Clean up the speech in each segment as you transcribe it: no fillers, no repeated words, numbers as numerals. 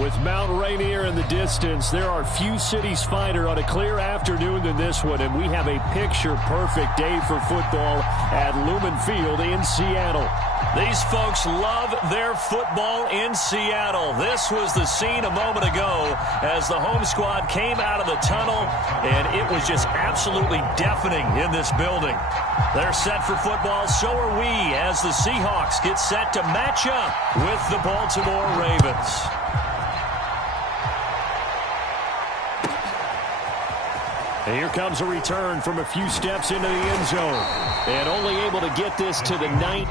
With Mount Rainier in the distance, there are few cities finer on a clear afternoon than this one, and we have a picture-perfect day for football at Lumen Field in Seattle. These folks love their football in Seattle. This was the scene a moment ago as the home squad came out of the tunnel, and it was just absolutely deafening in this building. They're set for football, so are we, as the Seahawks get set to match up with the Baltimore Ravens. And here comes a return from a few steps into the end zone, and only able to get this to the 9.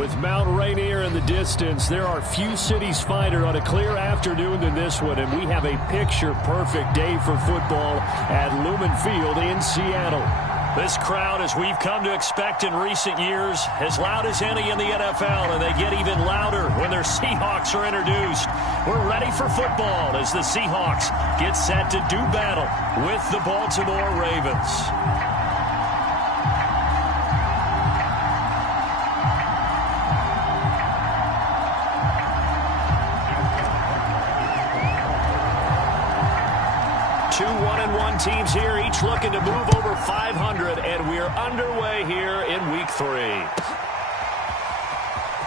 With Mount Rainier in the distance, there are few cities finer on a clear afternoon than this one, and we have a picture-perfect day for football at Lumen Field in Seattle. This crowd, as we've come to expect in recent years, as loud as any in the NFL, and they get even louder when their Seahawks are introduced. We're ready for football as the Seahawks get set to do battle with the Baltimore Ravens. Two 1-1 teams here, each looking to move over 500, and we're underway here in Week 3.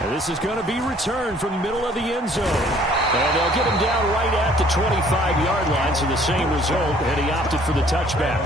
And this is going to be returned from the middle of the end zone. And they'll get him down right at the 25-yard line, so the same result, and he opted for the touchback.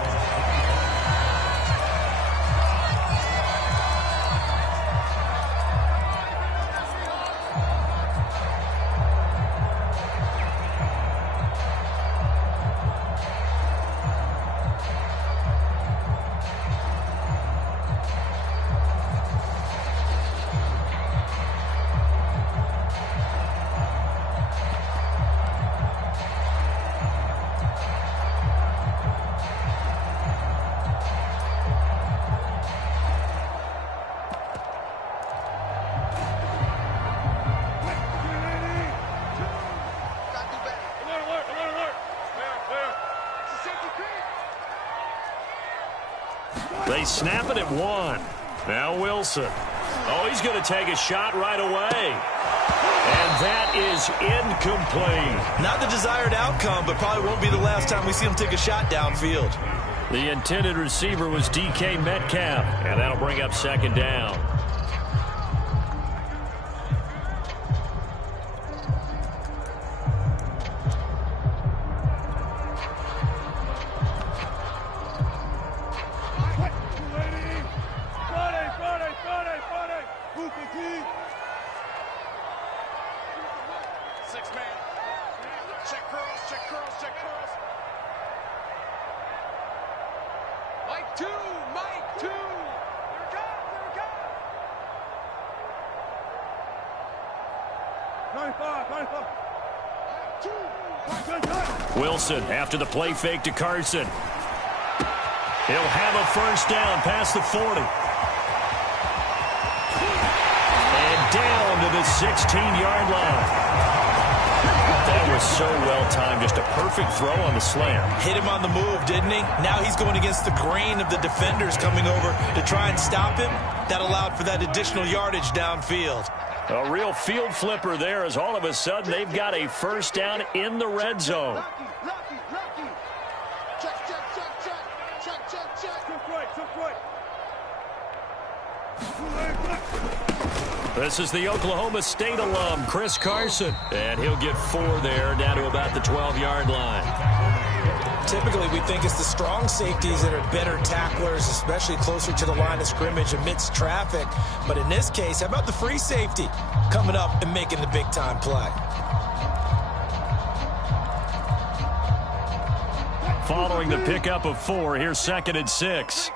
They snap it at 1. Now Wilson. Oh, he's going to take a shot right away. And that is incomplete. Not the desired outcome, but probably won't be the last time we see him take a shot downfield. The intended receiver was DK Metcalf, and that'll bring up second down. Next man. Check curls, check curls, check curls. Mike 2, Mike 2. Here it comes, here it comes. 95. Wilson after the play fake to Carson. He'll have a first down past the 40. And down to the 16-yard line. That was so well-timed. Just a perfect throw on the slam. Hit him on the move, didn't he? Now he's going against the grain of the defenders coming over to try and stop him. That allowed for that additional yardage downfield. A real field flipper there as all of a sudden they've got a first down in the red zone. This is the Oklahoma State alum, Chris Carson. And he'll get 4 there, down to about the 12-yard line. Typically, we think it's the strong safeties that are better tacklers, especially closer to the line of scrimmage amidst traffic. But in this case, how about the free safety coming up and making the big-time play? Following the pickup of 4, here's 2nd and 6.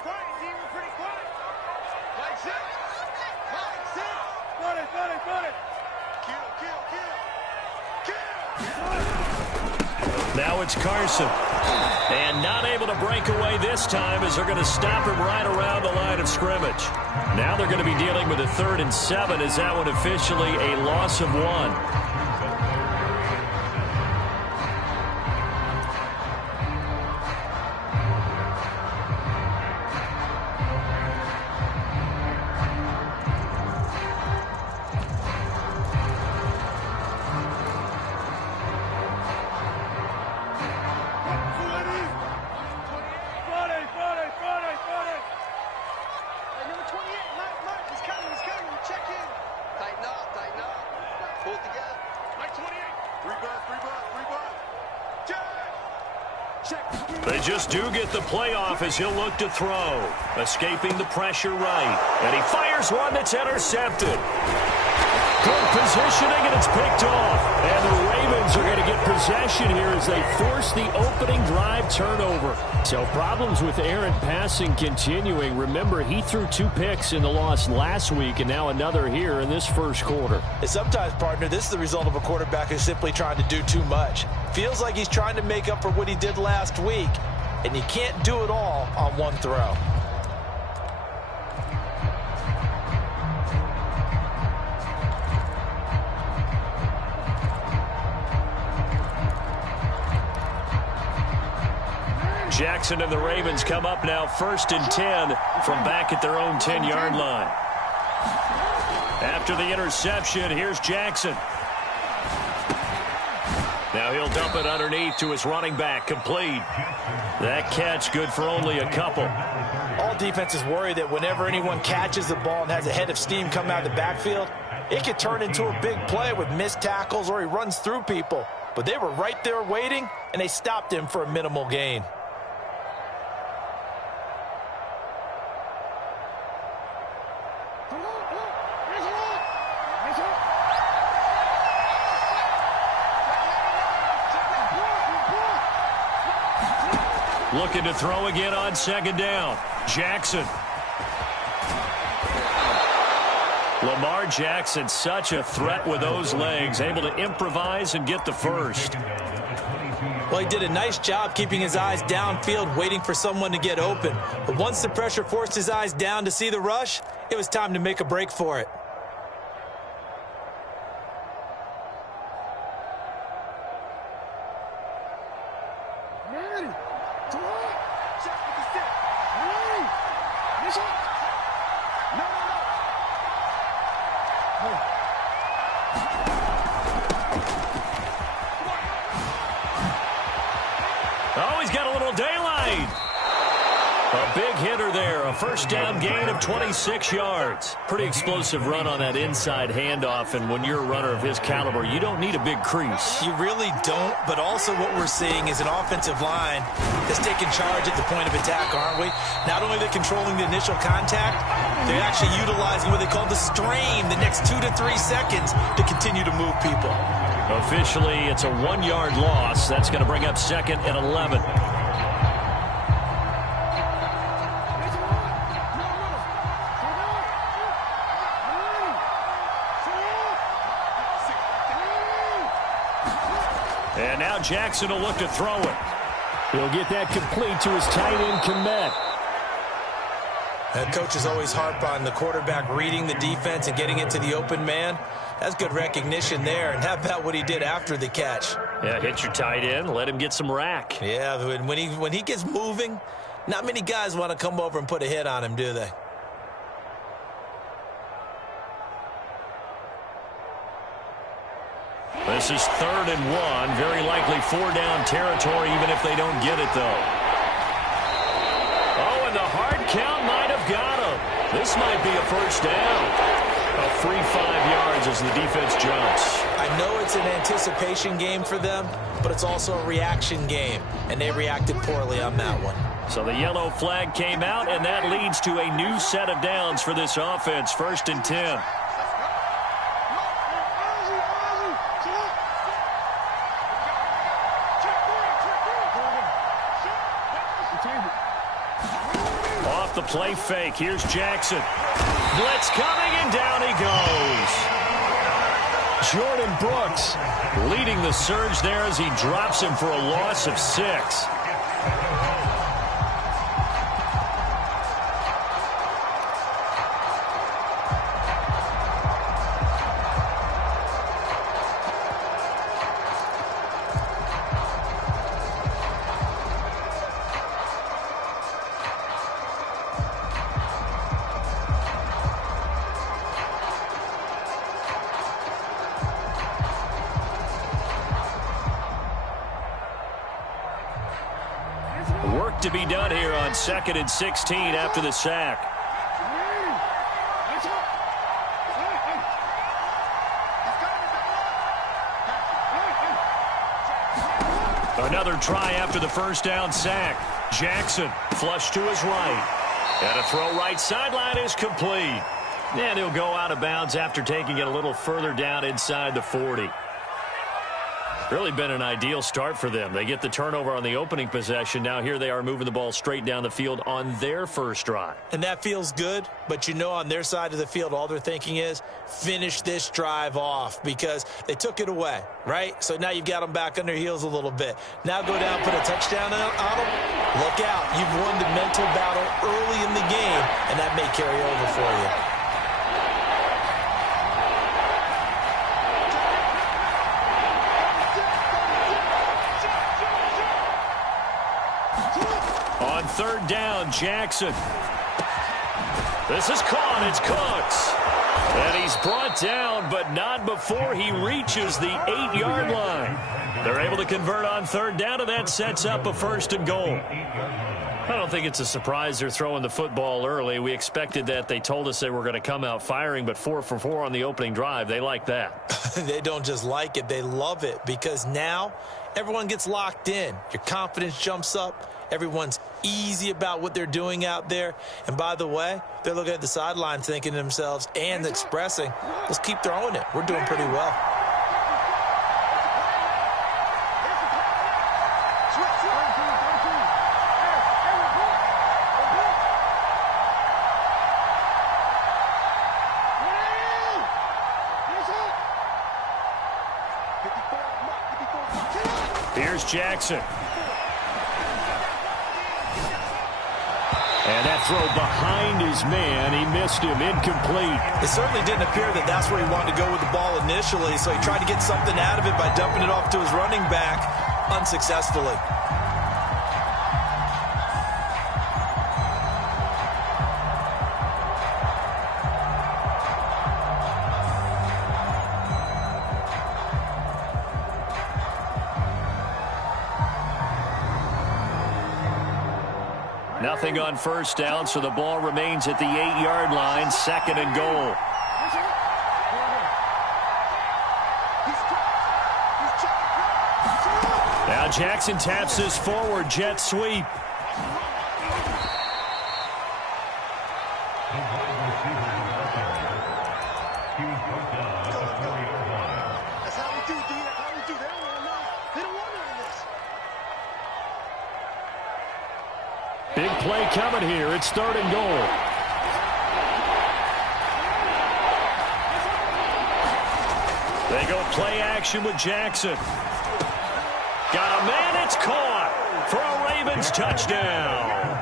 Now it's Carson. And not able to break away this time as they're going to stop him right around the line of scrimmage. Now they're going to be dealing with a 3rd and 7 as that one officially a loss of 1. They just do get the playoff as he'll look to throw. Escaping the pressure right. And he fires one that's intercepted. Good positioning, and it's picked off. And the Ravens are going to get possession here as they force the opening drive turnover. So problems with errant passing continuing. Remember, he threw 2 picks in the loss last week, and now another here in this first quarter. And sometimes, partner, this is the result of a quarterback who's simply trying to do too much. Feels like he's trying to make up for what he did last week, and you can't do it all on one throw. Jackson and the Ravens come up now 1st and 10 from back at their own 10-yard line. After the interception, here's Jackson. Now he'll dump it underneath to his running back, complete. That catch good for only a couple. All defenses worry that whenever anyone catches the ball and has a head of steam coming out of the backfield, it could turn into a big play with missed tackles or he runs through people. But they were right there waiting, and they stopped him for a minimal gain. Looking to throw again on 2nd down. Jackson. Lamar Jackson, such a threat with those legs, able to improvise and get the first. Well, he did a nice job keeping his eyes downfield, waiting for someone to get open. But once the pressure forced his eyes down to see the rush, it was time to make a break for it. Oh, he's got a little daylight. A big hitter there. A first down gain of 26 yards. Pretty explosive run on that inside handoff, and when you're a runner of his caliber, you don't need a big crease. You really don't, but also what we're seeing is an offensive line that's taking charge at the point of attack, aren't we? Not only are they controlling the initial contact, They're actually utilizing what they call the strain, the next 2 to 3 seconds to continue to move people. Officially, it's a 1-yard loss. That's going to bring up 2nd and 11. And now Jackson will look to throw it. He'll get that complete to his tight end, Kmet. Coaches always harp on the quarterback reading the defense and getting it to the open man. That's good recognition there. And how about what he did after the catch? Yeah, hit your tight end, let him get some rack. Yeah, when he gets moving, not many guys want to come over and put a hit on him, do they? This is 3rd and 1. Very likely 4-down territory, even if they don't get it, though. Oh, and the hard count might have got him. This might be a 1st down. A free 5 yards as the defense jumps. I know it's an anticipation game for them, but it's also a reaction game, and they reacted poorly on that one. So the yellow flag came out, and that leads to a new set of downs for this offense. 1st and 10. Off the play fake. Here's Jackson. Blitz coming, and down he goes. Jordan Brooks leading the surge there as he drops him for a loss of 6. Work to be done here on 2nd and 16 after the sack. Another try after the 1st down sack. Jackson flush to his right. And a throw right sideline is complete. And he'll go out of bounds after taking it a little further down inside the 40. Really been an ideal start for them. They get the turnover on the opening possession. Now here they are moving the ball straight down the field on their first drive. And that feels good, but you know on their side of the field, all they're thinking is finish this drive off because they took it away, right? So now you've got them back on their heels a little bit. Now go down, put a touchdown on them. Look out. You've won the mental battle early in the game, and that may carry over for you. On 3rd down, Jackson. This is caught. It's Cooks. And he's brought down, but not before he reaches the 8-yard line. They're able to convert on 3rd down, and that sets up a 1st and goal. I don't think it's a surprise they're throwing the football early. We expected that. They told us they were going to come out firing, but 4 for 4 on the opening drive. They like that. They don't just like it. They love it because now everyone gets locked in. Your confidence jumps up. Everyone's easy about what they're doing out there. And by the way, they're looking at the sidelines thinking to themselves and expressing, let's keep throwing it. We're doing pretty well. Here's Jackson. And that throw behind his man, he missed him, incomplete. It certainly didn't appear that that's where he wanted to go with the ball initially, so he tried to get something out of it by dumping it off to his running back unsuccessfully. Nothing on 1st down, so the ball remains at the 8-yard line, 2nd and goal. Now Jackson taps this forward jet sweep. play coming here. It's 3rd and goal. They go play action with Jackson. Got a man, it's caught for a Ravens touchdown.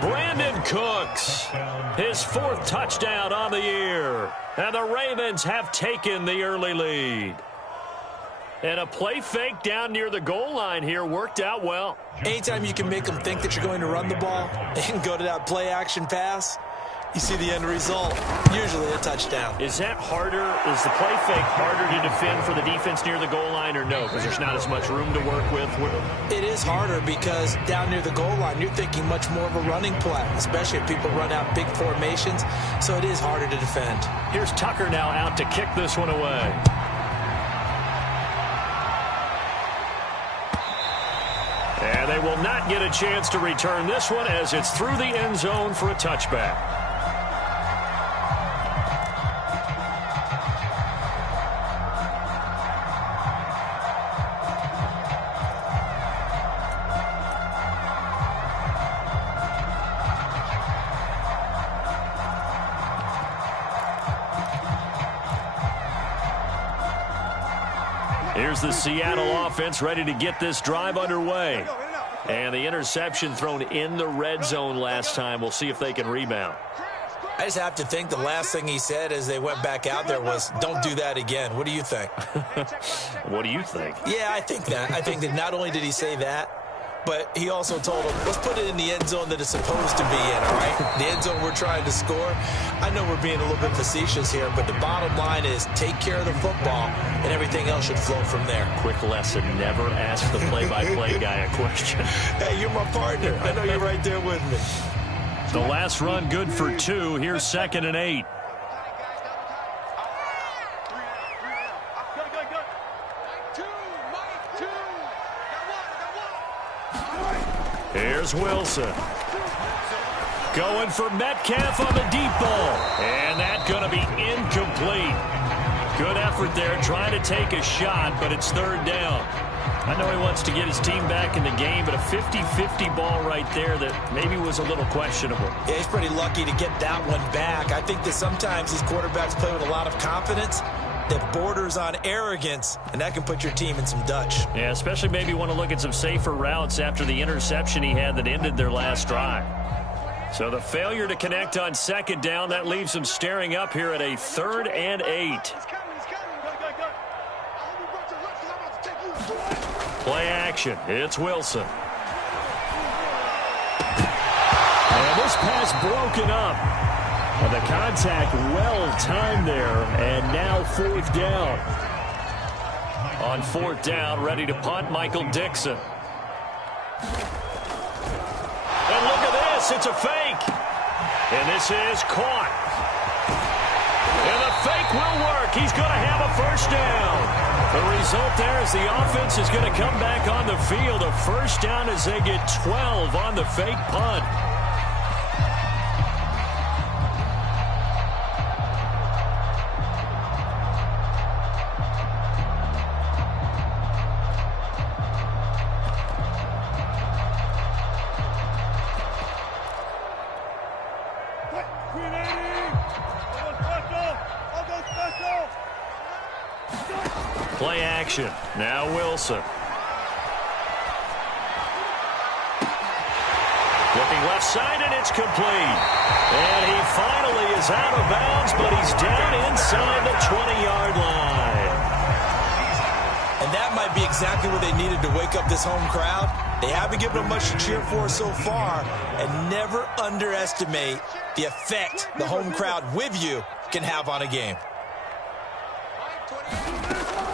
Brandon Cooks, his 4th touchdown on the year. And the Ravens have taken the early lead. And a play fake down near the goal line here worked out well. Anytime you can make them think that you're going to run the ball and go to that play action pass, you see the end result, usually a touchdown. Is that harder? Is the play fake harder to defend for the defense near the goal line or no? Because there's not as much room to work with? It is harder because down near the goal line, you're thinking much more of a running play, especially if people run out big formations. So it is harder to defend. Here's Tucker now out to kick this one away. And they will not get a chance to return this one as it's through the end zone for a touchback. Here's the Seattle offense ready to get this drive underway. And the interception thrown in the red zone last time. We'll see if they can rebound. I just have to think the last thing he said as they went back out there was, don't do that again. What do you think? What do you think? Yeah, I think that. I think that not only did he say that, but he also told him, let's put it in the end zone that it's supposed to be in, all right? The end zone we're trying to score. I know we're being a little bit facetious here, but the bottom line is take care of the football, and everything else should flow from there. Quick lesson, never ask the play-by-play guy a question. Hey, you're my partner. I know you're right there with me. The last run good for 2. Here's 2nd and 8. Here's Wilson. Going for Metcalf on the deep ball. And that's going to be incomplete. Good effort there trying to take a shot, but it's 3rd down. I know he wants to get his team back in the game, but a 50-50 ball right there that maybe was a little questionable. Yeah, he's pretty lucky to get that one back. I think that sometimes these quarterbacks play with a lot of confidence that borders on arrogance, and that can put your team in some Dutch. Yeah, especially maybe want to look at some safer routes after the interception he had that ended their last drive. So the failure to connect on 2nd down, that leaves them staring up here at a 3rd and 8. Play action. It's Wilson. And this pass broken up. And the contact well timed there. And now 4th down. On 4th down, ready to punt, Michael Dixon. And look at this. It's a fake. And this is caught. And the fake will work. He's going to have a 1st down. The result there is the offense is going to come back on the field. A 1st down as they get 12 on the fake punt. Play action. Now Wilson. Looking left side, and it's complete. And he finally is out of bounds, but he's down inside the 20-yard line. And that might be exactly what they needed to wake up this home crowd. They haven't given them much to cheer for so far, and never underestimate the effect the home crowd with you can have on a game.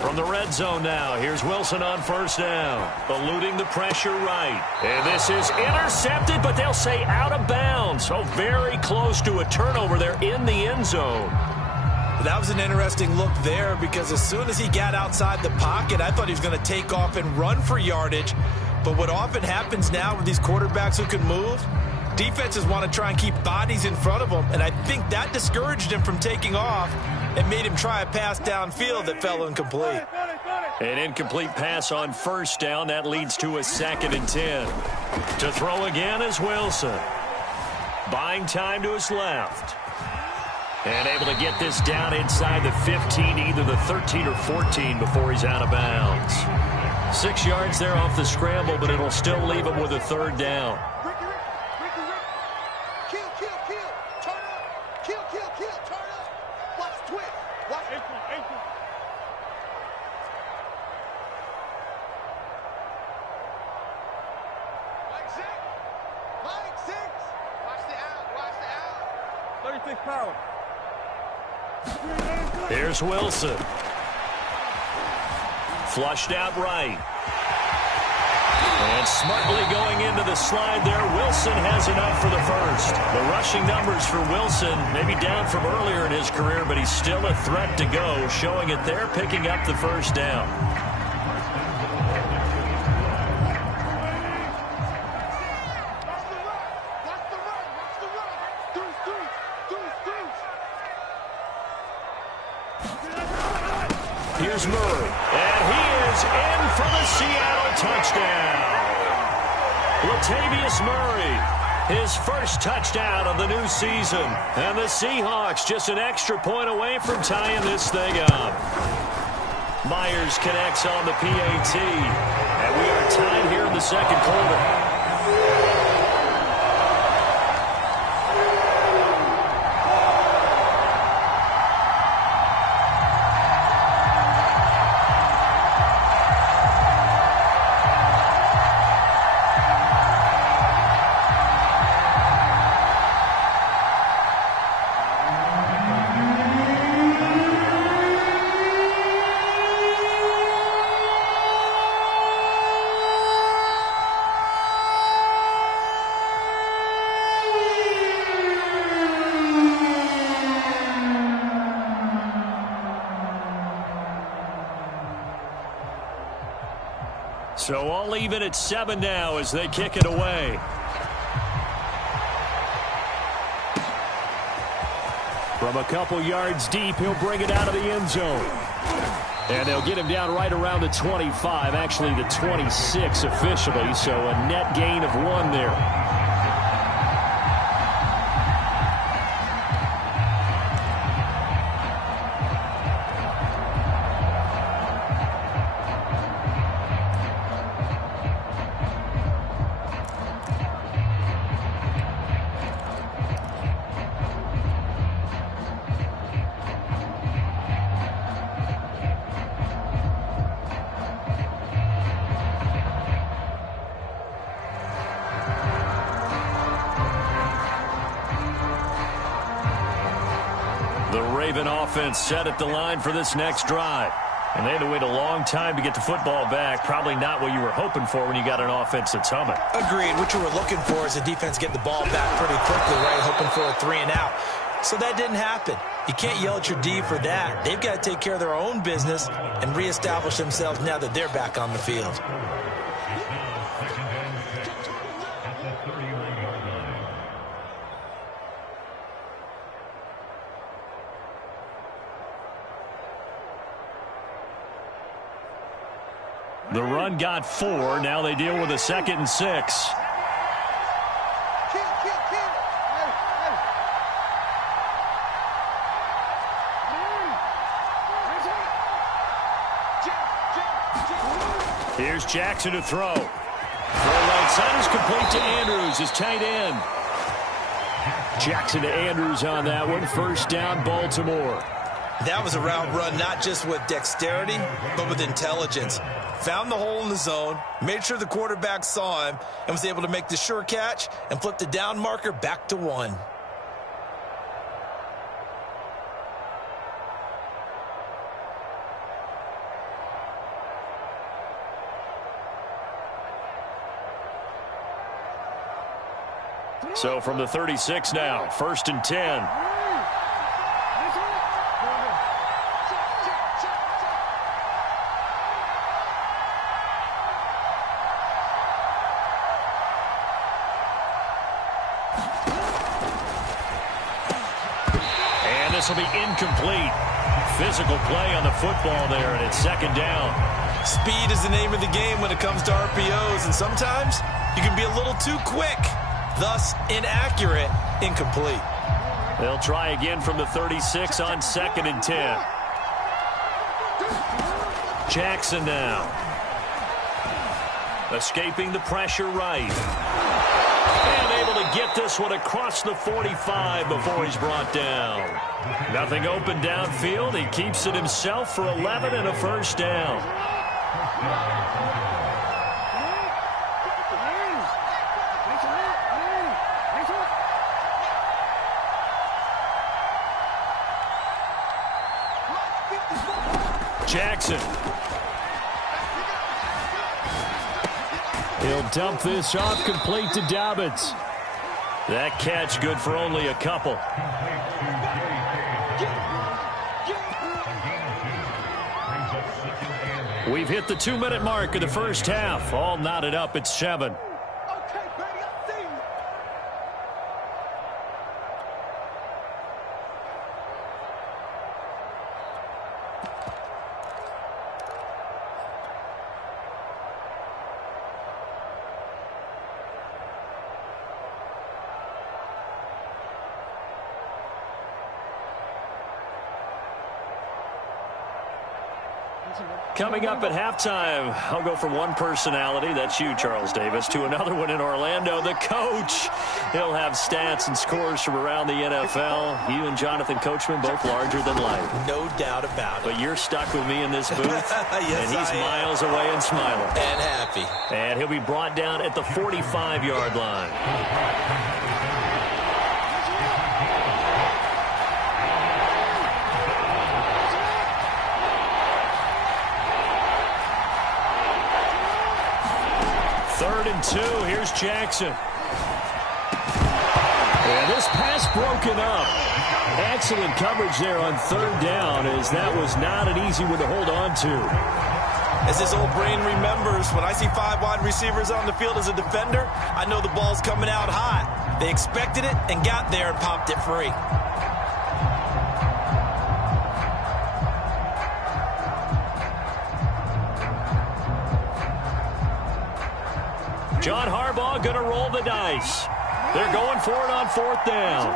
From the red zone now, here's Wilson on 1st down. Eluding the pressure right. And this is intercepted, but they'll say out of bounds. So very close to a turnover there in the end zone. That was an interesting look there because as soon as he got outside the pocket, I thought he was going to take off and run for yardage. But what often happens now with these quarterbacks who can move, defenses want to try and keep bodies in front of them, and I think that discouraged him from taking off. and made him try a pass downfield that fell incomplete. An incomplete pass on first down. That leads to a 2nd and 10. To throw again is Wilson. Buying time to his left. And able to get this down inside the 15, either the 13 or 14 before he's out of bounds. 6 yards there off the scramble, but it'll still leave him with a 3rd down. Here's Wilson. Flushed out right. And smartly going into the slide there, Wilson has enough for the first. The rushing numbers for Wilson, maybe down from earlier in his career, but he's still a threat to go, showing it there, picking up the first down. Here's Murray, and he is in for the Seattle touchdown. Latavius Murray, his first touchdown of the new season. And the Seahawks just an extra point away from tying this thing up. Myers connects on the PAT, and we are tied here in the 2nd quarter. So all even at 7 now as they kick it away. From a couple yards deep, he'll bring it out of the end zone. And they'll get him down right around the 25, actually the 26 officially, so a net gain of 1 there. Offense set at the line for this next drive. And they had to wait a long time to get the football back. Probably not what you were hoping for when you got an offense that's humming. Agreed. What you were looking for is the defense get the ball back pretty quickly, right? Hoping for a 3 and out. So that didn't happen. You can't yell at your D for that. They've got to take care of their own business and reestablish themselves now that they're back on the field. The run got 4. Now they deal with a 2nd and 6. Here's Jackson to throw. Throw right side is complete to Andrews, his tight end. Jackson to Andrews on that one. First down, Baltimore. That was a route run not just with dexterity, but with intelligence. Found the hole in the zone, made sure the quarterback saw him, and was able to make the sure catch and flip the down marker back to 1. So from the 36 now, 1st and 10. This will be incomplete. Physical play on the football there, and it's second down. Speed is the name of the game when it comes to RPOs, and sometimes you can be a little too quick, thus inaccurate, incomplete. They'll try again from the 36 on 2nd and 10. Jackson now. Escaping the pressure right. And able to get this one across the 45 before he's brought down. Nothing open downfield. He keeps it himself for 11 and a first down. Jackson. He'll dump this off complete to Dobbins. That catch good for only a couple. We've hit the 2-minute mark of the first half. All knotted up at 7. Coming up at halftime, I'll go from one personality, that's you, Charles Davis, to another one in Orlando, the coach. He'll have stats and scores from around the NFL. You and Jonathan Coachman, both larger than life. No doubt about it. But you're stuck with me in this booth, yes, and he's miles away and smiling. And happy. And he'll be brought down at the 45-yard line. Third and 2. Here's Jackson. And this pass broken up. Excellent coverage there on third down, as that was not an easy one to hold on to. As his old brain remembers, when I see 5 wide receivers on the field as a defender, I know the ball's coming out hot. They expected it and got there and popped it free. John Harbaugh going to roll the dice. They're going for it on 4th down.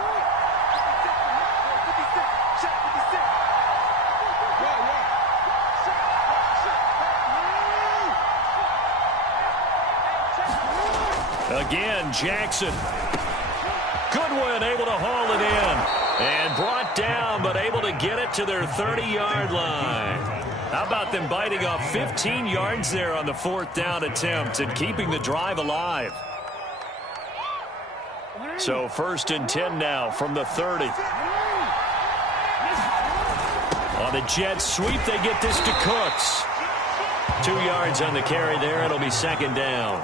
Again, Jackson. Goodwin able to haul it in. And brought down, but able to get it to their 30-yard line. How about them biting off 15 yards there on the 4th down attempt and keeping the drive alive? So 1st and 10 now from the 30. On the Jets sweep, they get this to Cooks. 2 yards on the carry there. It'll be 2nd down.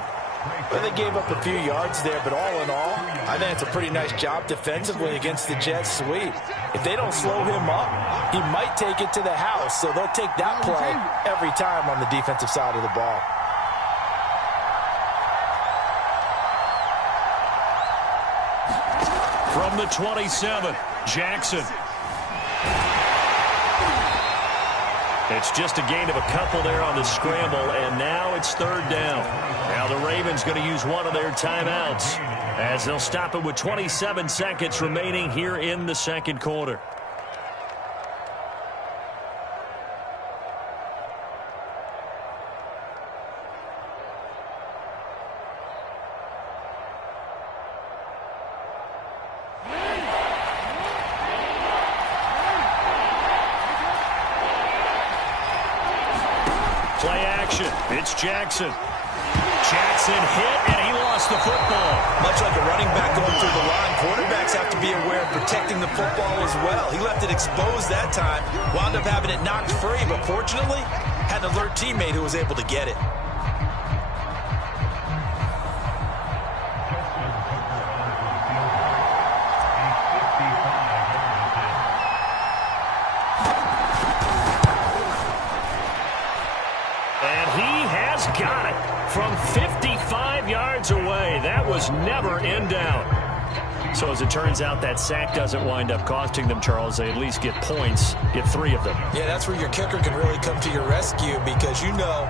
Well, they gave up a few yards there, but all in all, I think it's a pretty nice job defensively against the Jets sweep. If they don't slow him up, he might take it to the house, so they'll take that play every time on the defensive side of the ball. From the 27, Jackson. It's just a gain of a couple there on the scramble, and now it's 3rd down. Now the Ravens going to use one of their timeouts as they'll stop it with 27 seconds remaining here in the 2nd quarter. Play action. It's Jackson. Jackson hit, and he lost the football. Much like a running back going through the line, quarterbacks have to be aware of protecting the football as well. He left it exposed that time, wound up having it knocked free, but fortunately, had an alert teammate who was able to get it. Got it from 55 yards away. That was never in doubt. So as it turns out, that sack doesn't wind up costing them, Charles. They at least get points, get 3 of them. Yeah, that's where your kicker can really come to your rescue because, you know,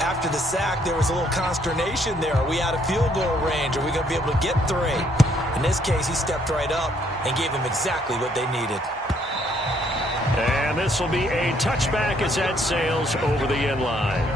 after the sack, there was a little consternation there. Are we out of field goal range? Are we going to be able to get 3? In this case, he stepped right up and gave them exactly what they needed. And this will be a touchback as that sails over the end line.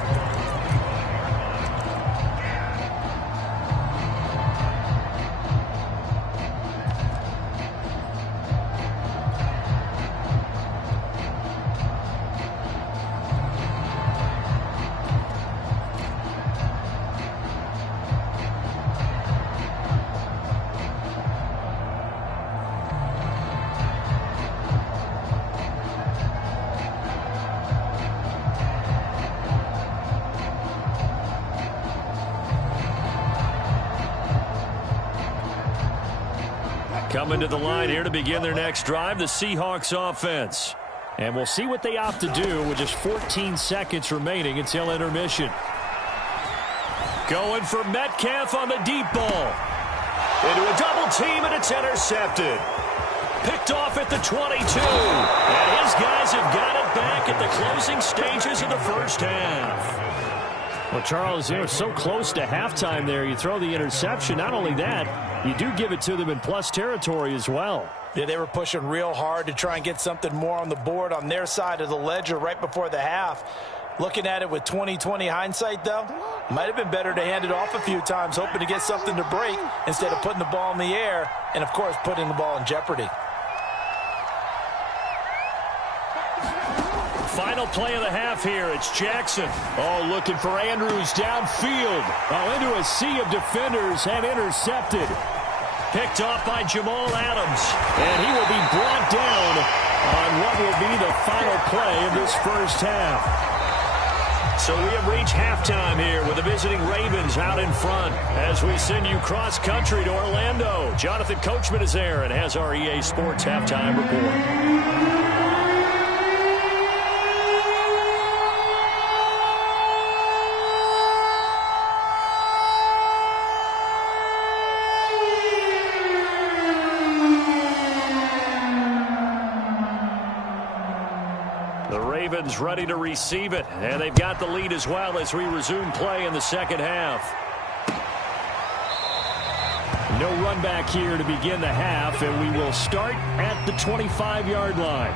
Coming to the line here to begin their next drive, the Seahawks offense. And we'll see what they opt to do with just 14 seconds remaining until intermission. Going for Metcalf on the deep ball. Into a double team, and it's intercepted. Picked off at the 22. And his guys have got it back at the closing stages of the first half. Well, Charles, you know, so close to halftime there. You throw the interception. Not only that, you do give it to them in plus territory as well. Yeah, they were pushing real hard to try and get something more on the board on their side of the ledger right before the half. Looking at it with 20/20 hindsight, though, might have been better to hand it off a few times, hoping to get something to break instead of putting the ball in the air and, of course, putting the ball in jeopardy. Final play of the half here. It's Jackson. Oh, looking for Andrews downfield. Oh, into a sea of defenders and intercepted. Picked off by Jamal Adams. And he will be brought down on what will be the final play of this first half. So we have reached halftime here with the visiting Ravens out in front as we send you cross-country to Orlando. Jonathan Coachman is there and has our EA Sports halftime report. Ready to receive it, and they've got the lead as well as we resume play in the second half. No run back here to begin the half, and we will start at the 25-yard line.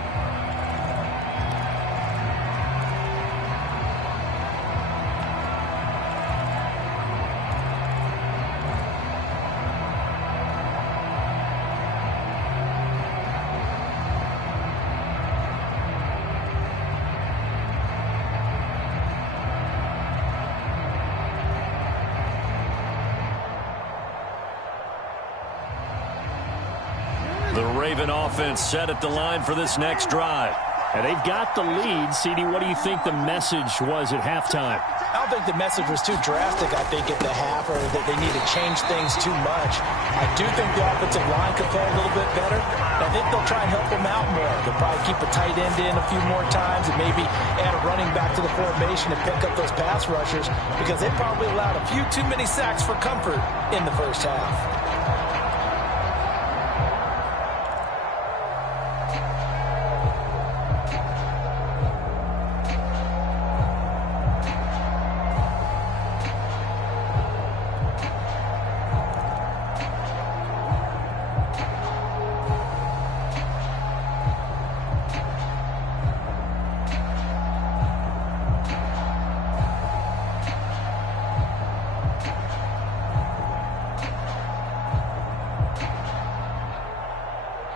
Raven offense set at the line for this next drive. And they've got the lead. CD, what do you think the message was at halftime? I don't think the message was too drastic, I think, at the half, or that they need to change things too much. I do think the offensive line could play a little bit better. I think they'll try and help them out more. They'll probably keep a tight end in a few more times and maybe add a running back to the formation and pick up those pass rushers because they probably allowed a few too many sacks for comfort in the first half.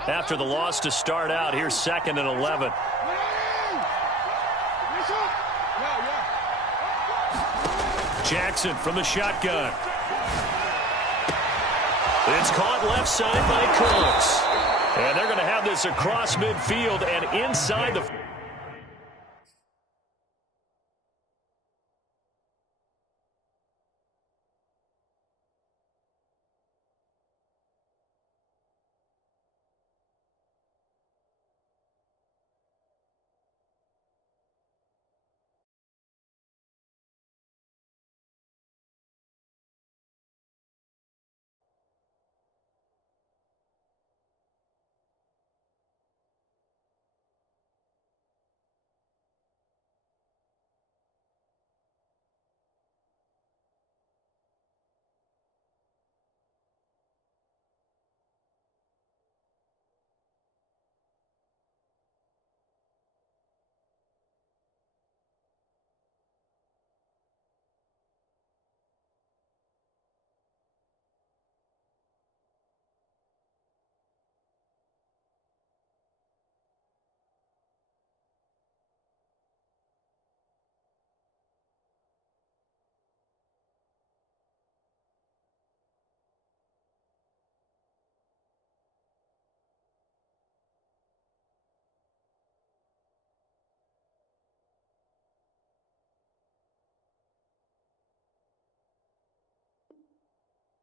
After the loss to start out, here's 2nd and 11. Jackson from the shotgun. It's caught left side by Cooks. And they're going to have this across midfield and inside the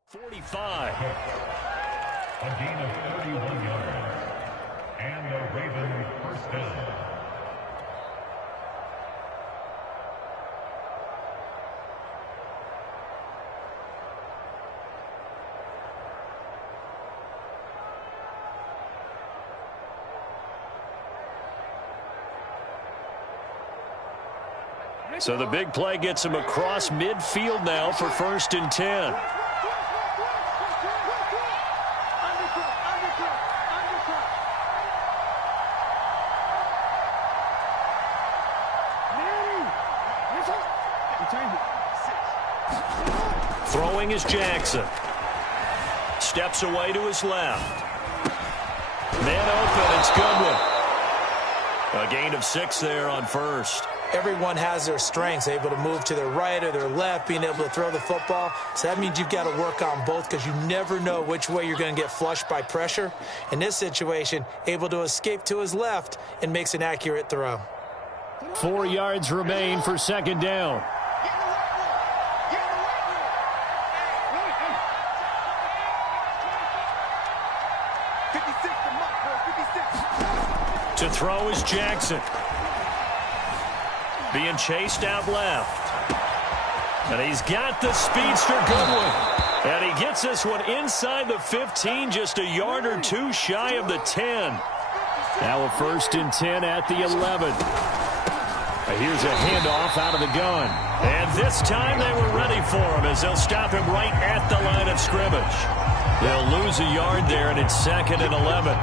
45. A gain of 31 yards. And the Ravens first down. So the big play gets him across midfield now for 1st and 10. Throwing is Jackson. Steps away to his left. Man open, it's Goodwin. A gain of 6 there on 1st. Everyone has their strengths, able to move to their right or their left, being able to throw the football. So that means you've got to work on both because you never know which way you're going to get flushed by pressure. In this situation, able to escape to his left and makes an accurate throw. 4 yards remain for 2nd down. To throw is Jackson. Being chased out left. And he's got the speedster Goodwin. And he gets this one inside the 15, just a yard or 2 shy of the 10. Now a 1st and 10 at the 11. Here's a handoff out of the gun. And this time they were ready for him as they'll stop him right at the line of scrimmage. They'll lose a yard there, and it's 2nd and 11.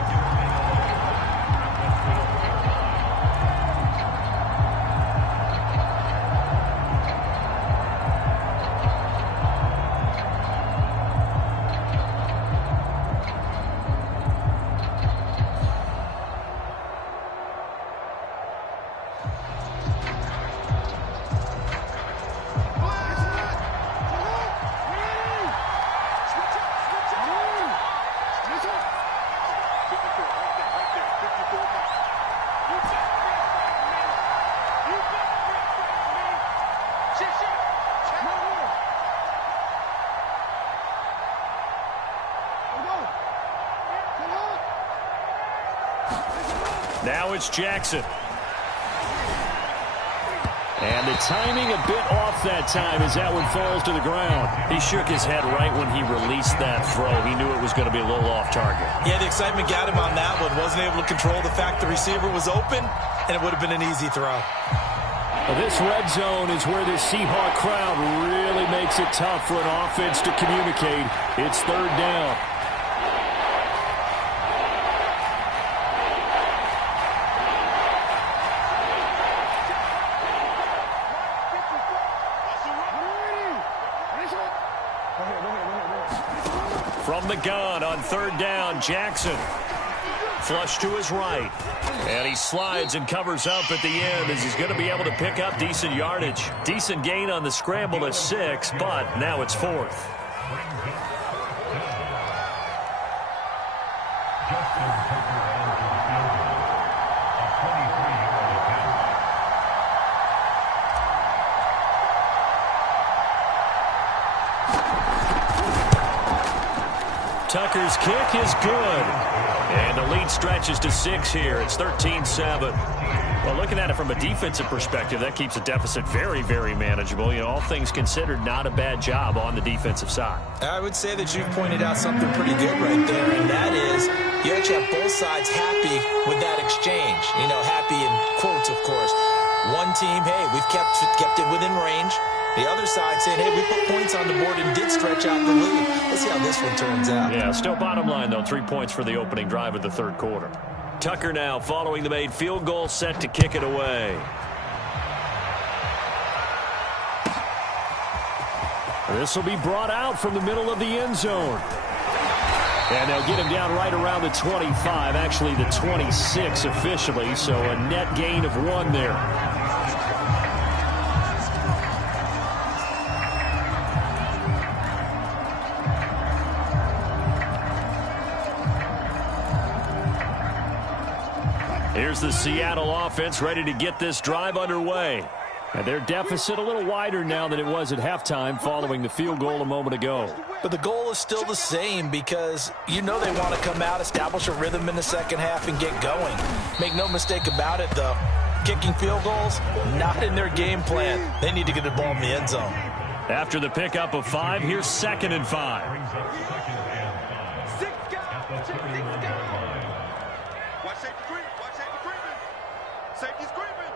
Now it's Jackson. And the timing a bit off that time as that one falls to the ground. He shook his head right when he released that throw. He knew it was going to be a little off target. Yeah, the excitement got him on that one. Wasn't able to control the fact the receiver was open, and it would have been an easy throw. Well, this red zone is where the Seahawk crowd really makes it tough for an offense to communicate. It's 3rd down. From the gun on 3rd down, Jackson. Flush to his right. And he slides and covers up at the end as he's going to be able to pick up decent yardage. Decent gain on the scramble at 6, but now it's 4th. Tucker's kick is good. And the lead stretches to 6 here. It's 13-7. Well, looking at it from a defensive perspective, that keeps the deficit very, very manageable. You know, all things considered, not a bad job on the defensive side. I would say that you've pointed out something pretty good right there, and that is you actually have both sides happy with that exchange. You know, happy in quotes, of course. One team, hey, we've kept it within range. The other side saying, hey, we put points on the board and did stretch out the lead. Let's see how this one turns out. Yeah, still bottom line, though, 3 points for the opening drive of the 3rd quarter. Tucker now following the made field goal, set to kick it away. This will be brought out from the middle of the end zone. And they'll get him down right around the 25, actually the 26 officially, so a net gain of 1 there. Here's the Seattle offense ready to get this drive underway. And their deficit a little wider now than it was at halftime following the field goal a moment ago. But the goal is still the same because you know they want to come out, establish a rhythm in the second half, and get going. Make no mistake about it, though. Kicking field goals, not in their game plan. They need to get the ball in the end zone. After the pickup of 5, here's 2nd and 5. Watch safety creep. Watch safety creeping. Safety's creeping.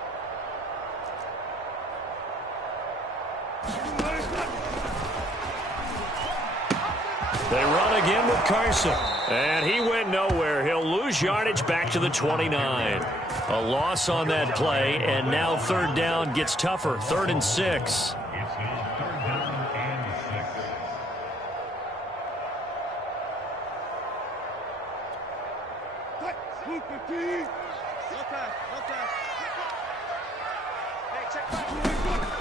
They run again with Carson. And he went nowhere. He'll lose yardage back to the 29. A loss on that play, and now 3rd down gets tougher. 3rd and 6. It's now 3rd down and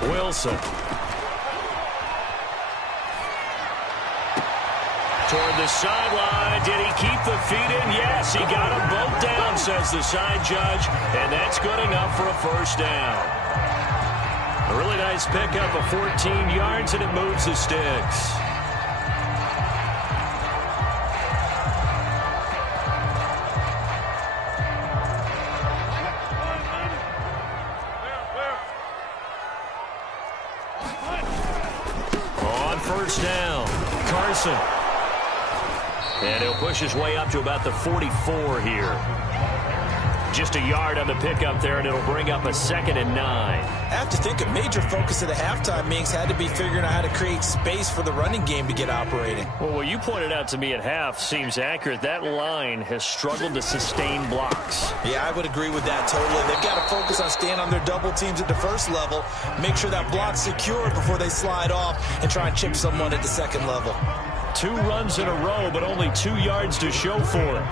6. Wilson. Toward the sideline. Did he keep the feet in? Yes, he got them both down, says the side judge. And that's good enough for a 1st down. A really nice pickup of 14 yards, and it moves the sticks. On 1st down, Carson. And he'll push his way up to about the 44 here. Just a yard on the pickup there, and it'll bring up a 2nd and 9. I have to think a major focus of the halftime meetings had to be figuring out how to create space for the running game to get operating. Well, what you pointed out to me at half seems accurate. That line has struggled to sustain blocks. Yeah, I would agree with that totally. They've got to focus on staying on their double teams at the 1st level, make sure that block's secure before they slide off and try and chip someone at the 2nd level. 2 runs in a row, but only 2 yards to show for it.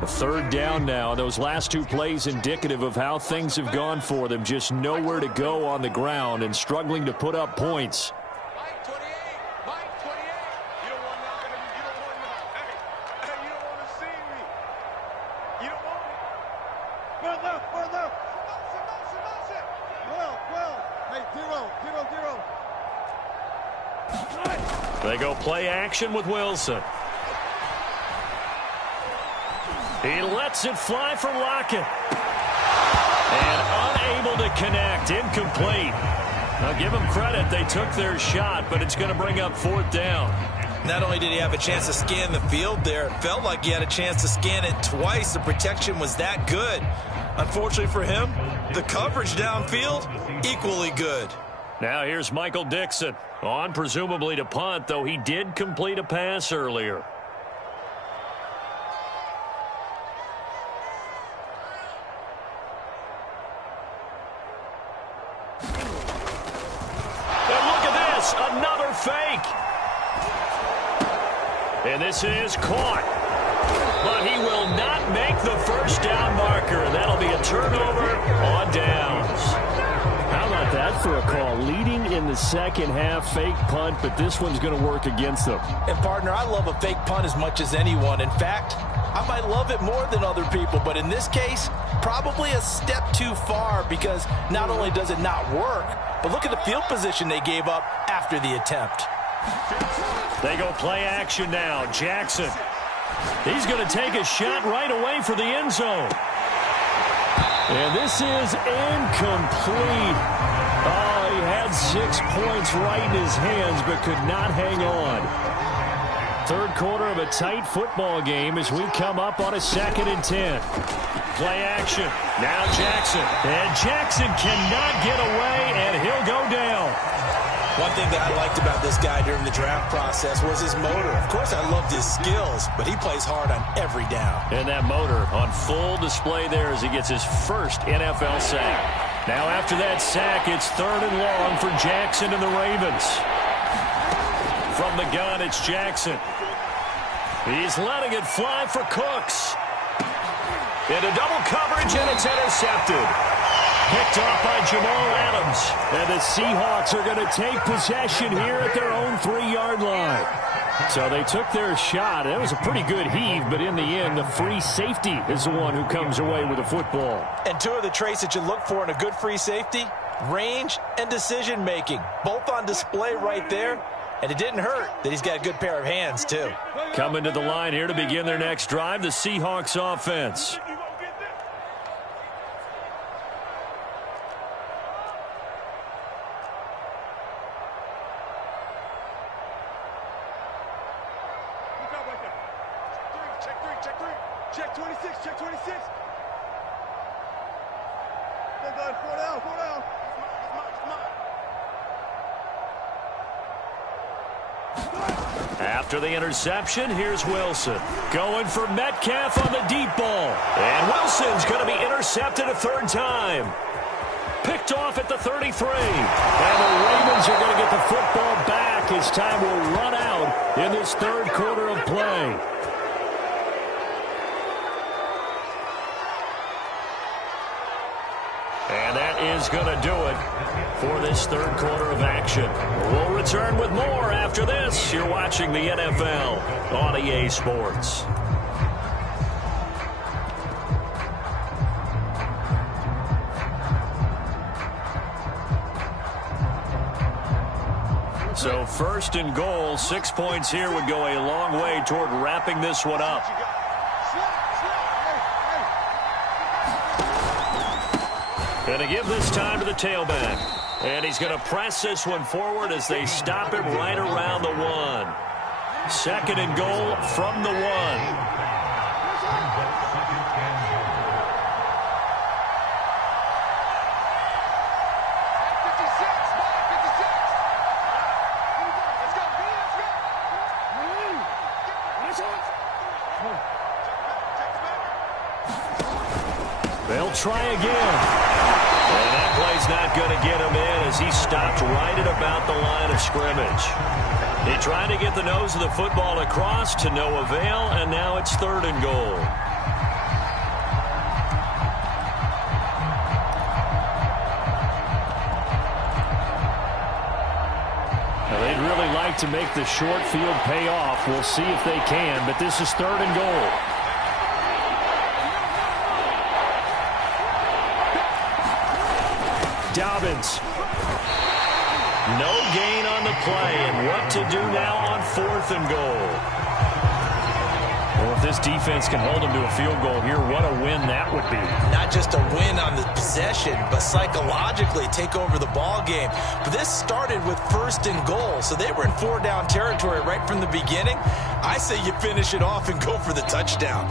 A 3rd down now. Those last 2 plays indicative of how things have gone for them. Just nowhere to go on the ground and struggling to put up points. Mike 28. Mike 28. You don't want that. You don't want that. Hey, you don't want to see me. You don't want it. Well, left. Motion. Well. Hey, 0. They go play action with Wilson. He lets it fly for Lockett. And unable to connect. Incomplete. Now give them credit. They took their shot, but it's going to bring up 4th down. Not only did he have a chance to scan the field there, it felt like he had a chance to scan it twice. The protection was that good. Unfortunately for him, the coverage downfield, equally good. Now here's Michael Dixon. On presumably to punt, though he did complete a pass earlier. Another fake. And this is caught. But he will not make the 1st down marker. That'll be a turnover on downs. How about that for a call? Leading in the 2nd half, fake punt, but this one's going to work against them. And, partner, I love a fake punt as much as anyone. In fact, I might love it more than other people, but in this case, probably a step too far because not only does it not work, but look at the field position they gave up after the attempt. They go play action now. Jackson. He's going to take a shot right away for the end zone. And this is incomplete. Oh, he had 6 points right in his hands, but could not hang on. 3rd quarter of a tight football game as we come up on a 2nd and 10. Play action. Now Jackson. And Jackson cannot get away, and he'll go down. One thing that I liked about this guy during the draft process was his motor. Of course, I loved his skills, but he plays hard on every down. And that motor on full display there as he gets his 1st NFL sack. Now after that sack, it's 3rd and long for Jackson and the Ravens. From the gun, it's Jackson. He's letting it fly for Cooks. Into double coverage, and it's intercepted. Picked off by Jamal Adams. And the Seahawks are going to take possession here at their own 3-yard line. So they took their shot. It was a pretty good heave, but in the end, the free safety is the one who comes away with the football. And two of the traits that you look for in a good free safety, range and decision-making. Both on display right there. And it didn't hurt that he's got a good pair of hands, too. Coming to the line here to begin their next drive, the Seahawks offense. Check 26, check 26. Four down. After the interception, here's Wilson. Going for Metcalf on the deep ball. And Wilson's going to be intercepted a third time. Picked off at the 33. And the Ravens are going to get the football back as time will run out in this third quarter of play. And that is going to do it for this third quarter of action. We'll return with more after this. You're watching the NFL on EA Sports. So first and goal, 6 points here would go a long way toward wrapping this one up. Going to give this time to the tailback. And he's going to press this one forward as they stop him right around the 1. Second and goal from the 1. They'll try again. And that play's not going to get him in as he stopped right at about the line of scrimmage. He tried to get the nose of the football across to no avail, and now it's third and goal. Now, they'd really like to make the short field pay off. We'll see if they can, but this is third and goal. Dobbins. No gain on the play, and what to do now on fourth and goal. Well, if this defense can hold them to a field goal here, what a win that would be. Not just a win on the possession, but psychologically take over the ball game. But this started with first and goal, so they were in 4-down territory right from the beginning. I say you finish it off and go for the touchdown.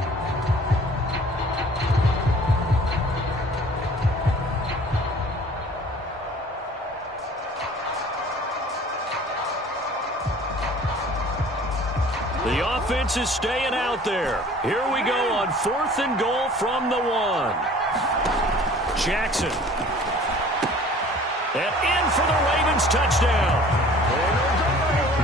The offense is staying out there. Here we go on fourth and goal from the 1. Jackson. And in for the Ravens touchdown.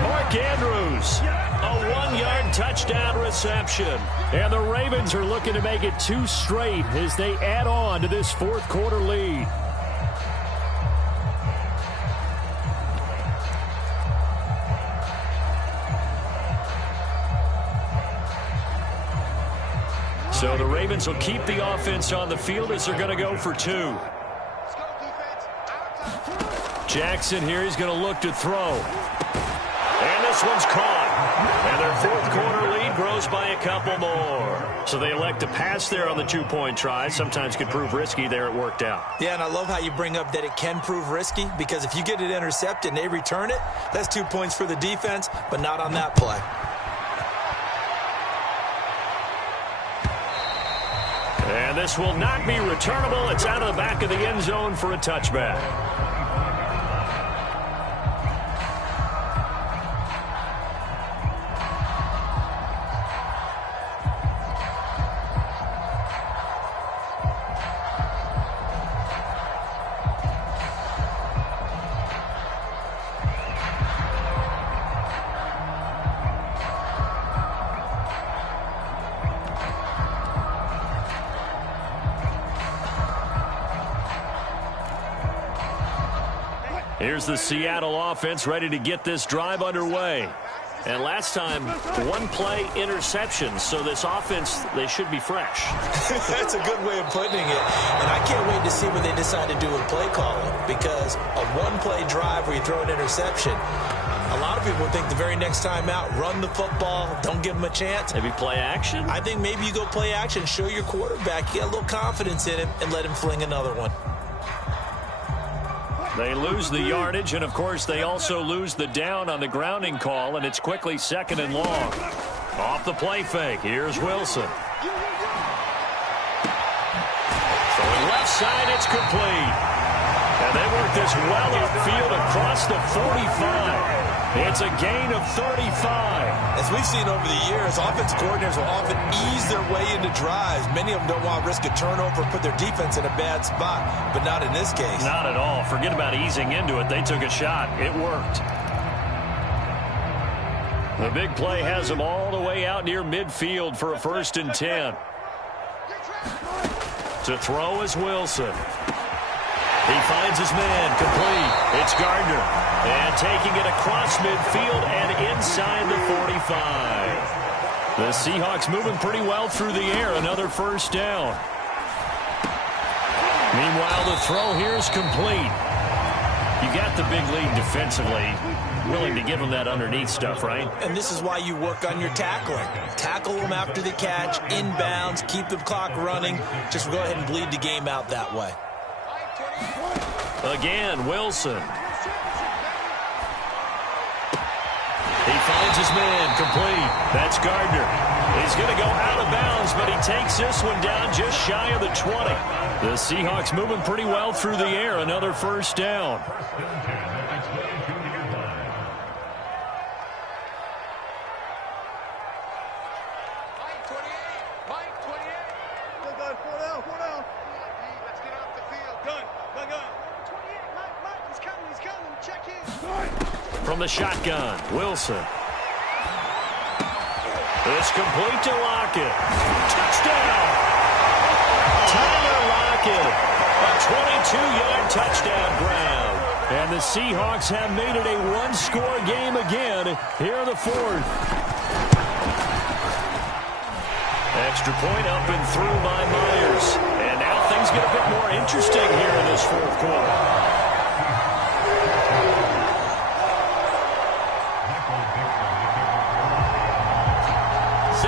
Mark Andrews. A 1-yard touchdown reception. And the Ravens are looking to make it 2 straight as they add on to this fourth quarter lead. So the Ravens will keep the offense on the field as they're going to go for 2. Jackson here, he's going to look to throw. And this one's caught. And their fourth quarter lead grows by a couple more. So they elect to pass there on the 2-point try. Sometimes could prove risky. There it worked out. Yeah, and I love how you bring up that it can prove risky, because if you get it intercepted and they return it, that's 2 points for the defense, but not on that play. And this will not be returnable. It's out of the back of the end zone for a touchback. Here's the Seattle offense ready to get this drive underway. And last time, one play interception. So this offense, they should be fresh. That's a good way of putting it. And I can't wait to see what they decide to do with play calling. Because a one-play drive where you throw an interception, a lot of people think the very next time out, run the football, don't give them a chance. Maybe play action? I think maybe you go play action, show your quarterback, get a little confidence in him, and let him fling another one. They lose the yardage, and, of course, they also lose the down on the grounding call, and it's quickly 2nd and long. Off the play fake, here's Wilson. Throwing left side, it's complete. And they work this well upfield across the 45. It's a gain of 35. As we've seen over the years, offensive coordinators will often ease their way into drives. Many of them don't want to risk a turnover and put their defense in a bad spot, but not in this case. Not at all. Forget about easing into it. They took a shot. It worked. The big play has them all the way out near midfield for a 1st and 10. To throw is Wilson. He finds his man, complete. It's Gardner. And taking it across midfield and inside the 45. The Seahawks moving pretty well through the air. Another 1st down. Meanwhile, the throw here is complete. You got the big lead defensively. Willing to give them that underneath stuff, right? And this is why you work on your tackling. Tackle them after the catch, inbounds, keep the clock running. Just go ahead and bleed the game out that way. Again, Wilson. He finds his man, complete. That's Gardner. He's going to go out of bounds, but he takes this one down just shy of the 20. The Seahawks moving pretty well through the air. Another 1st down. From the shotgun, Wilson. It's complete to Lockett. Touchdown! Tyler Lockett. A 22-yard touchdown grab. And the Seahawks have made it a one-score game again here in the 4th. Extra point up and through by Myers. And now things get a bit more interesting here in this 4th quarter.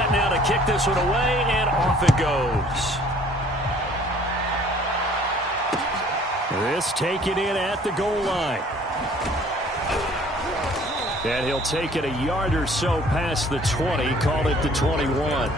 Now to kick this one away, and off it goes. This taken in at the goal line. And he'll take it a yard or so past the 20, call it the 21.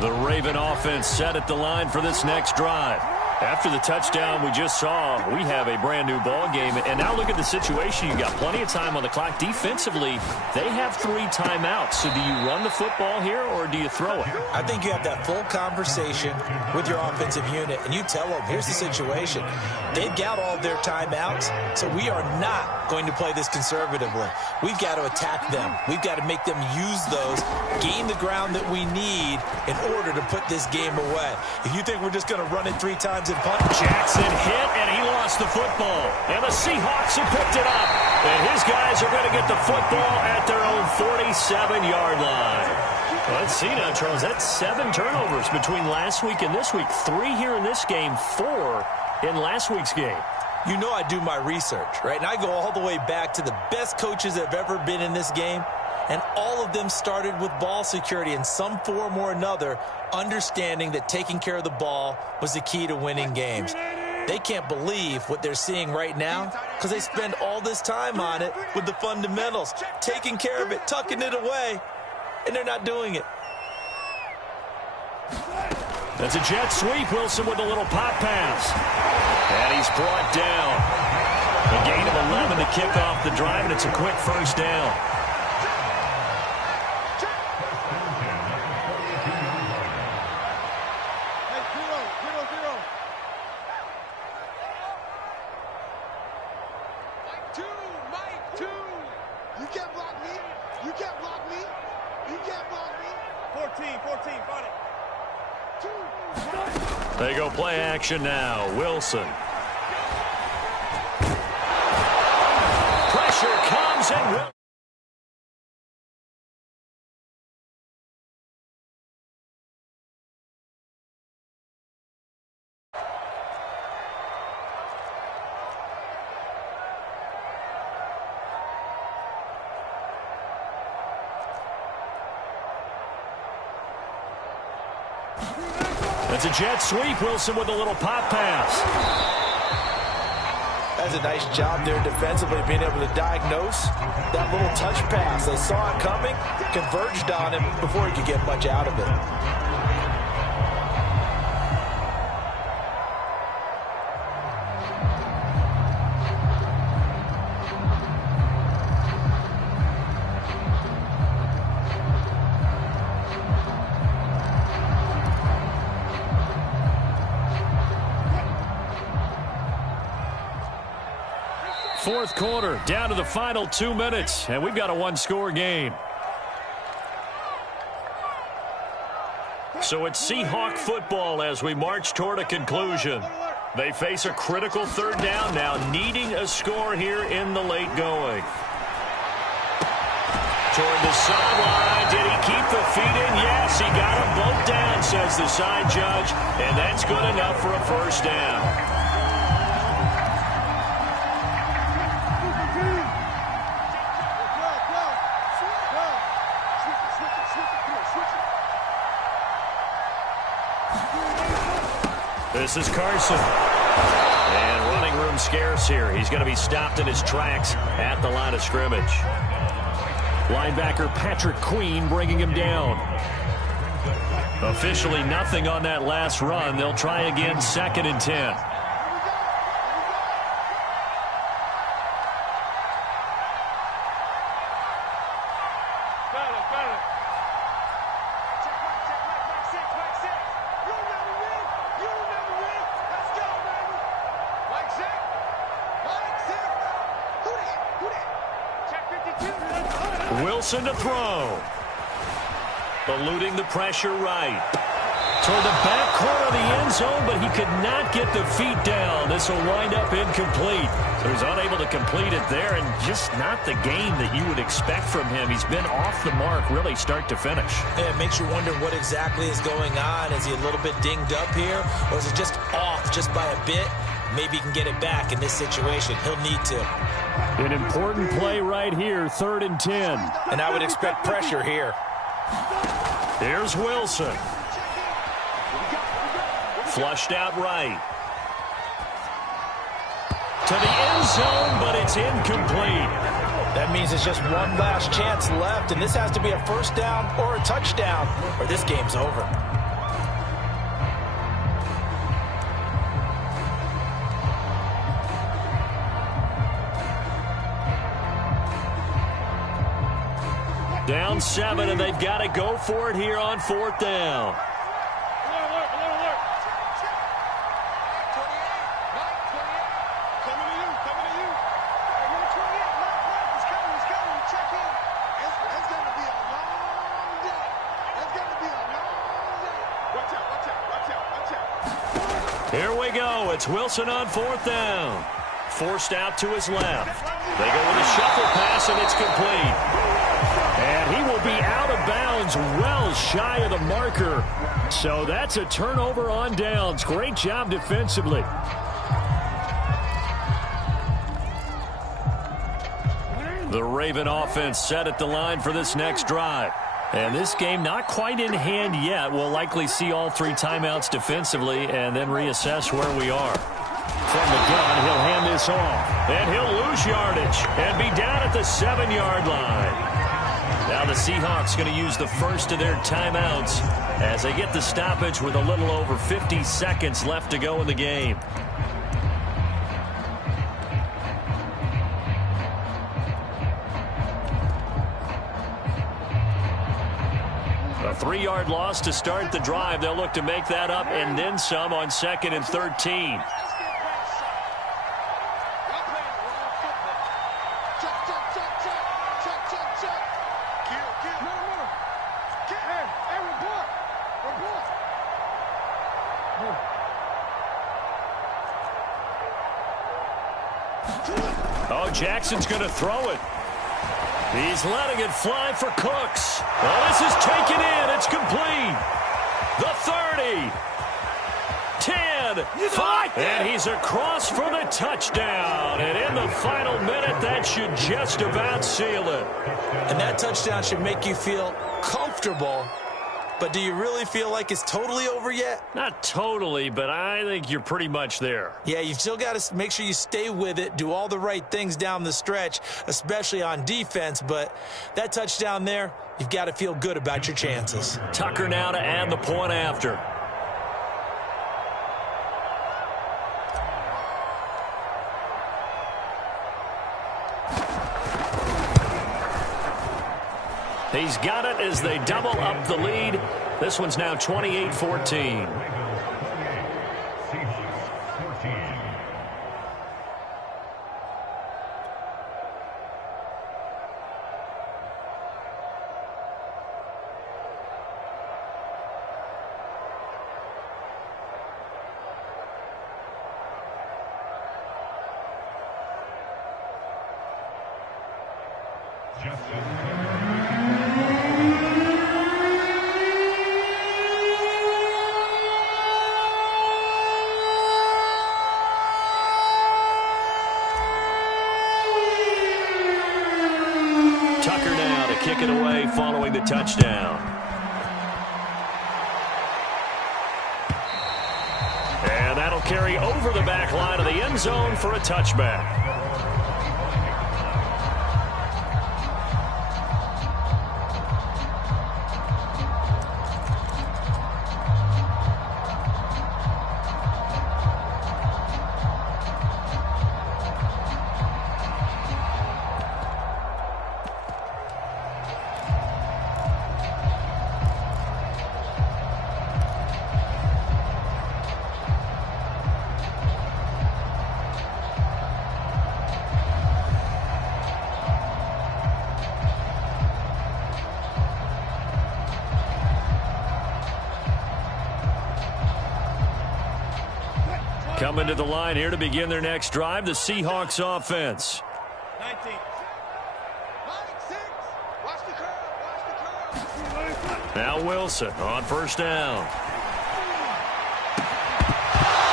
The Raven offense set at the line for this next drive. After the touchdown we just saw, we have a brand-new ball game. And now look at the situation. You've got plenty of time on the clock. Defensively, they have 3 timeouts. So do you run the football here or do you throw it? I think you have that full conversation with your offensive unit, and you tell them, here's the situation. They've got all their timeouts, so we are not going to play this conservatively. We've got to attack them. We've got to make them use those, gain the ground that we need in order to put this game away. If you think we're just going to run it 3 times and punt. Jackson hit, and he lost the football. And the Seahawks have picked it up. And his guys are going to get the football at their own 47-yard line. Let's see now, Charles. That's 7 turnovers between last week and this week. 3 here in this game, 4 in last week's game. You know I do my research, right? And I go all the way back to the best coaches that have ever been in this game. And all of them started with ball security in some form or another, understanding that taking care of the ball was the key to winning games. They can't believe what they're seeing right now because they spend all this time on it with the fundamentals, taking care of it, tucking it away, and they're not doing it. That's a jet sweep. Wilson with a little pop pass. And he's brought down. A gain of 11 to kick off the drive, and it's a quick 1st down. 14, find it. They go play action now. Wilson. Pressure comes and will. It's a jet sweep. Wilson with a little pop pass. That's a nice job there defensively, being able to diagnose that little touch pass. They saw it coming, converged on him before he could get much out of it. Fourth quarter, down to the final 2 minutes, and we've got a one-score game. So it's Seahawk football as we march toward a conclusion. They face a critical third down now, needing a score here in the late going. Toward the sideline, did he keep the feet in? Yes, he got them both down, says the side judge, and that's good enough for a first down. This is Carson. And running room scarce here. He's going to be stopped in his tracks at the line of scrimmage. Linebacker Patrick Queen bringing him down. Officially nothing on that last run. They'll try again, 2nd and 10. Wilson to throw. Eluding the pressure right. Toward the back corner of the end zone, but he could not get the feet down. This will wind up incomplete. So he's unable to complete it there, and just not the game that you would expect from him. He's been off the mark really start to finish. Yeah, it makes you wonder what exactly is going on. Is he a little bit dinged up here, or is it just off just by a bit? Maybe he can get it back in this situation. He'll need to. An important play right here, 3rd and 10. And I would expect pressure here. Here's Wilson. Flushed out right. To the end zone, but it's incomplete. That means it's just one last chance left, and this has to be a first down or a touchdown, or this game's over. Down 7, and they've got to go for it here on 4th down. Here we go. It's Wilson on 4th down. Forced out to his left. They go with a shuffle pass, and it's complete. And he will be out of bounds well shy of the marker. So that's a turnover on downs. Great job defensively. The Raven offense set at the line for this next drive. And this game not quite in hand yet. We'll likely see all 3 timeouts defensively and then reassess where we are. From the gun, he'll hand this off. And he'll lose yardage and be down at the 7-yard line. Now the Seahawks going to use the first of their timeouts as they get the stoppage with a little over 50 seconds left to go in the game. A 3-yard loss to start the drive. They'll look to make that up and then some on 2nd and 13. Now Jackson's going to throw it. He's letting it fly for Cooks. Oh, this is taken in. It's complete. The 30. 10. 5. And he's across for the touchdown. And in the final minute, that should just about seal it. And that touchdown should make you feel comfortable. But do you really feel like it's totally over yet? Not totally, but I think you're pretty much there. Yeah, you've still got to make sure you stay with it, do all the right things down the stretch, especially on defense. But that touchdown there, you've got to feel good about your chances. Tucker now to add the point after. He's got it as they double up the lead. This one's now 28-14. Tucker now to kick it away following the touchdown. And that'll carry over the back line of the end zone for a touchback. Coming to the line here to begin their next drive, the Seahawks offense. 19. Mike 6. Watch the curve. Now Wilson on first down.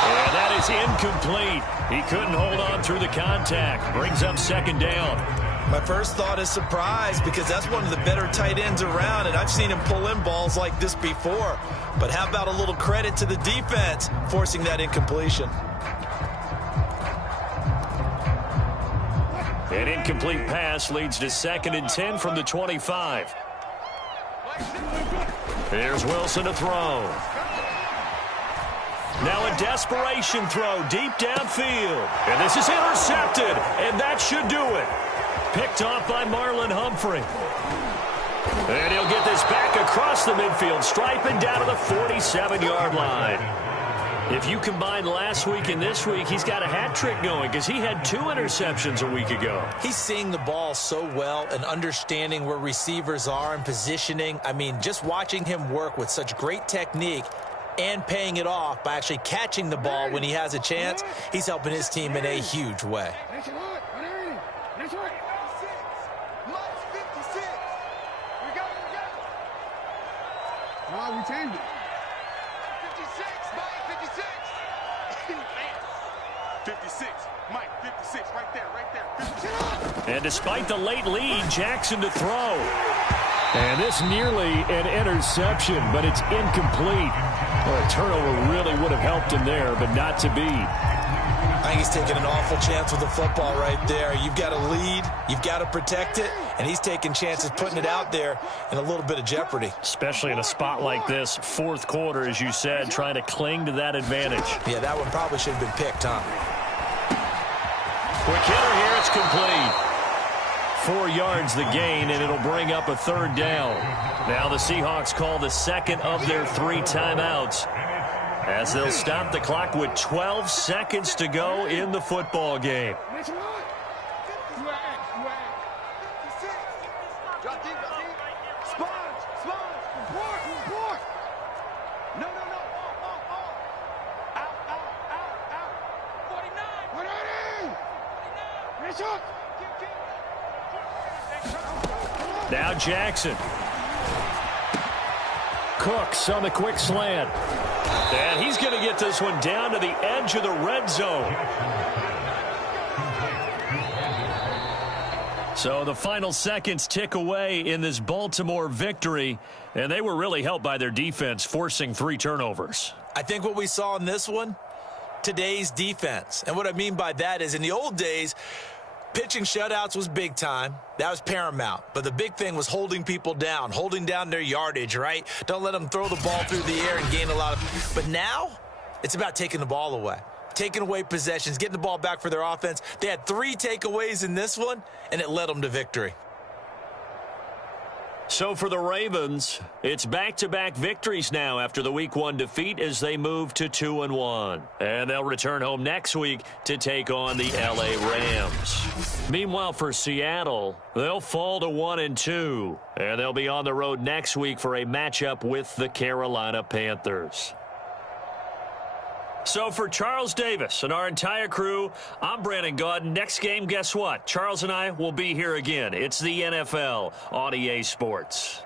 And that is incomplete. He couldn't hold on through the contact. Brings up second down. My first thought is surprise because that's one of the better tight ends around, and I've seen him pull in balls like this before. But how about a little credit to the defense forcing that incompletion? An incomplete pass leads to 2nd and 10 from the 25. Here's Wilson to throw. Now a desperation throw deep downfield. And this is intercepted, and that should do it. Picked off by Marlon Humphrey. And he'll get this back across the midfield stripe and down to the 47-yard line. If you combine last week and this week, he's got a hat trick going because he had 2 interceptions a week ago. He's seeing the ball so well and understanding where receivers are and positioning. I mean, just watching him work with such great technique and paying it off by actually catching the ball when he has a chance, he's helping his team in a huge way. We changed it. 56, Mike, 56. 56, Mike, 56, right there, 56. And despite the late lead, Jackson to throw. And this nearly an interception, but it's incomplete. Well, a turnover really would have helped him there, but not to be. I think he's taking an awful chance with the football right there. You've got to lead, you've got to protect it, and he's taking chances putting it out there in a little bit of jeopardy. Especially in a spot like this, 4th quarter, as you said, trying to cling to that advantage. Yeah, that one probably should have been picked, huh? Quick hitter here, it's complete. 4 yards the gain, and it'll bring up a 3rd down. Now the Seahawks call the 2nd of their 3 timeouts, as they'll stop the clock with 12 seconds to go in the football game. Out. DeSean Jackson. Cooks on the quick slant. And he's going to get this one down to the edge of the red zone. So the final seconds tick away in this Baltimore victory, and they were really helped by their defense, forcing 3 turnovers. I think what we saw in this one, today's defense. And what I mean by that is in the old days, pitching shutouts was big time. That was paramount. But the big thing was holding people down, holding down their yardage, right? Don't let them throw the ball through the air and gain a lot of. But now, it's about taking the ball away. Taking away possessions, getting the ball back for their offense. They had 3 takeaways in this one, and it led them to victory. So for the Ravens, it's back-to-back victories now after the Week 1 defeat as they move to 2-1. And they'll return home next week to take on the L.A. Rams. Meanwhile, for Seattle, they'll fall to 1-2. And they'll be on the road next week for a matchup with the Carolina Panthers. So for Charles Davis and our entire crew, I'm Brandon Gaudin. Next game, guess what? Charles and I will be here again. It's the NFL on EA Sports.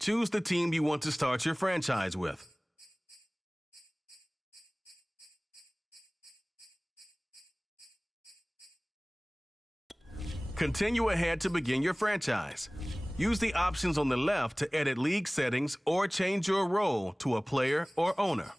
Choose the team you want to start your franchise with. Continue ahead to begin your franchise. Use the options on the left to edit league settings or change your role to a player or owner.